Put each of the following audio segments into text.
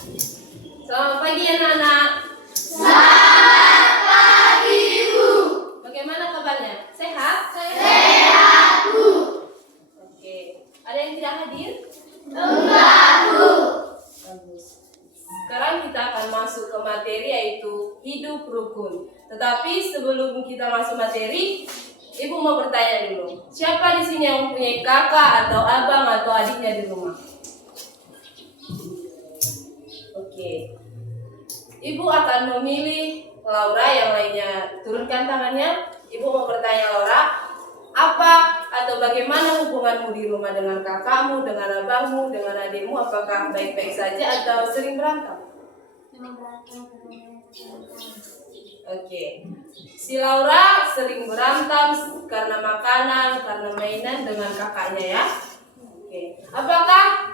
Selamat pagi anak-anak. Selamat pagi, Bu. Bagaimana kabarnya? Sehat? Sehat, Bu. Oke. Ada yang tidak hadir? Enggak, Bu. Bagus. Sekarang kita akan masuk ke materi yaitu hidup rukun. Tetapi sebelum kita masuk materi, Ibu mau bertanya dulu. Siapa di sini yang mempunyai kakak atau abang atau adiknya di rumah? Oke. Ibu akan memilih Laura, yang lainnya turunkan tangannya. Ibu mau bertanya Laura, apa atau bagaimana hubunganmu di rumah dengan kakakmu, dengan abangmu, dengan adikmu? Apakah baik-baik saja atau sering berantem? Oke. Si Laura sering berantem karena makanan, karena mainan dengan kakaknya ya. Oke. Apakah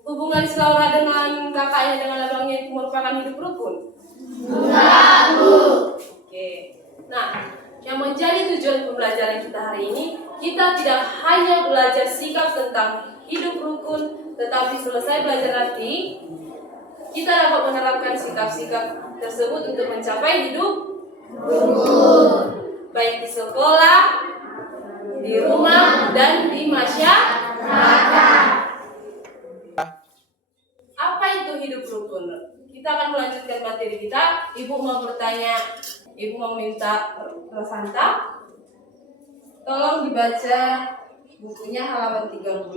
hubungan si Laura dengan kakaknya, dengan abangnya itu merupakan hidup rukun? Enggak, Bu. Oke. Nah, yang menjadi tujuan pembelajaran kita hari ini, kita tidak hanya belajar sikap tentang hidup rukun, tetapi selesai belajar nanti, kita dapat menerapkan sikap-sikap tersebut untuk mencapai hidup rukun, baik di sekolah, di rumah, dan di masyarakat. Apa itu hidup rukun? Kita akan melanjutkan materi kita. Ibu mau bertanya, Ibu mau minta Rosanta, tolong dibaca bukunya halaman 30.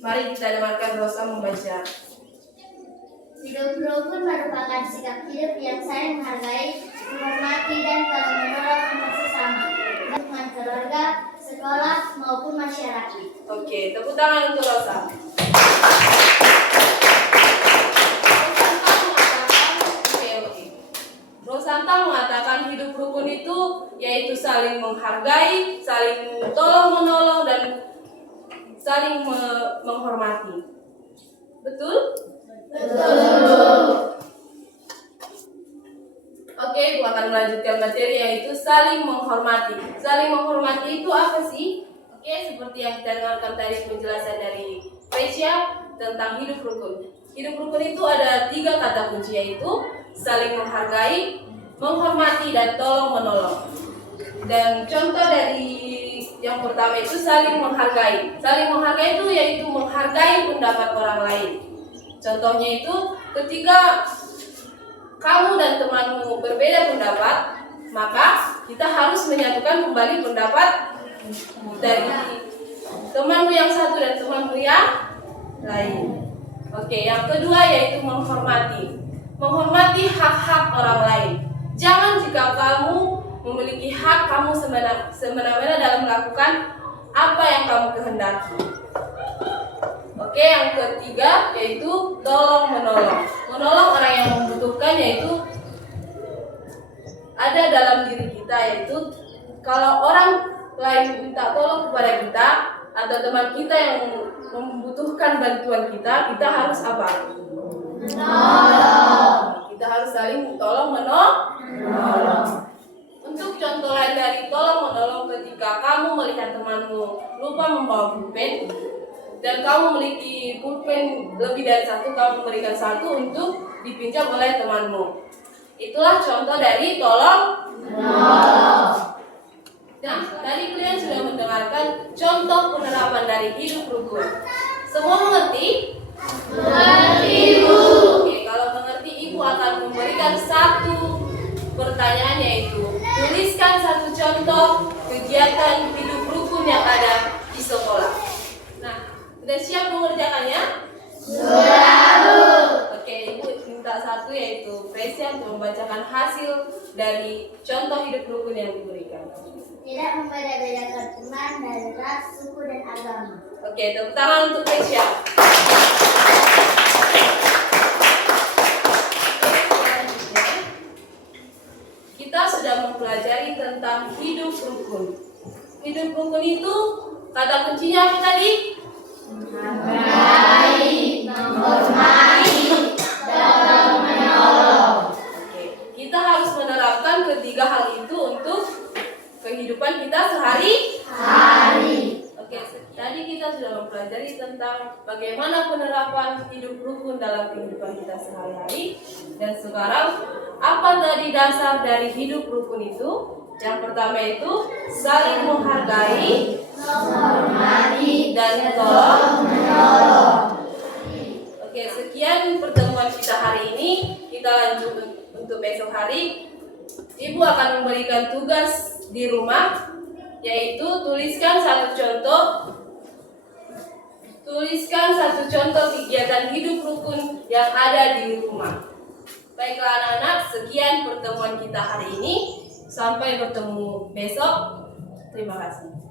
Mari kita dengarkan Rosa membaca. Hidup rukun merupakan sikap hidup yang saling menghargai, menghormati, dan tolong-menolong antar sesama, lingkungan keluarga, sekolah, maupun masyarakat. Oke, tepuk tangan untuk Rosa. Rosanta mengatakan hidup rukun itu yaitu saling menghargai, saling tolong-menolong, dan saling menghormati. Betul? Betul. Oke, Ibu akan melanjutkan materi yaitu saling menghormati. Saling menghormati itu apa sih? Oke, seperti yang kita dengarkan tadi penjelasan dari Frecia tentang hidup rukun. Hidup rukun itu ada 3 kata kunci, yaitu saling menghargai, menghormati, dan tolong-menolong. Dan contoh dari yang pertama itu saling menghargai. Saling menghargai itu yaitu menghargai pendapat orang lain. Contohnya itu ketika kamu dan temanmu berbeda pendapat, maka kita harus menyatukan kembali pendapat dari temanmu yang satu dan temanmu yang lain. Oke, yang kedua yaitu menghormati. Menghormati hak-hak orang lain. Jangan jika kamu memiliki hak, kamu semena-mena dalam melakukan apa yang kamu kehendaki. Oke, yang ketiga yaitu tolong-menolong. Menolong orang yang membutuhkan, yaitu ada dalam diri kita, yaitu kalau orang lain minta tolong kepada kita atau teman kita yang membutuhkan bantuan kita, kita harus apa? Menolong. Kita harus saling tolong-menolong. Untuk contoh lain dari tolong-menolong, ketika kamu melihat temanmu lupa membawa pulpen dan kamu memiliki pulpen lebih dari satu, kamu memberikan satu untuk dipinjam oleh temanmu. Itulah contoh dari tolong-menolong. Nah, tadi kalian sudah mendengarkan contoh penerapan dari hidup rukun. Semua mengerti? Mengerti, Bu. Oke, kalau mengerti, Ibu akan memberikan satu pertanyaan, yaitu tuliskan satu contoh kegiatan hidup rukun yang ada di sekolah. Nah, sudah siap mengerjakannya? Sudah, Bu. Oke, Ibu minta satu, yaitu Frecia untuk membacakan hasil dari contoh hidup rukun yang diberikan. Tidak membeda-bedakan teman dari ras, suku, dan agama. Oke, tepuk tangan untuk Frecia. Selanjutnya, kita sudah mempelajari tentang hidup rukun. Hidup rukun itu kata kuncinya apa tadi? Menghargai, menghormati, tolong-menolong. Oke, kita harus menerapkan ketiga hal itu untuk kehidupan kita sehari-hari. Oke, tadi kita sudah mempelajari tentang tentang bagaimana penerapan hidup rukun dalam kehidupan kita sehari-hari. Dan sekarang, apa tadi dasar dari hidup rukun itu? Yang pertama itu saling menghargai, menghormati, dan tolong menolong. Oke, sekian pertemuan kita hari ini. Kita lanjut untuk besok hari. Ibu akan memberikan tugas di rumah, yaitu tuliskan satu contoh kegiatan hidup rukun yang ada di rumah. Baiklah anak-anak, sekian pertemuan kita hari ini. Sampai bertemu besok. Terima kasih.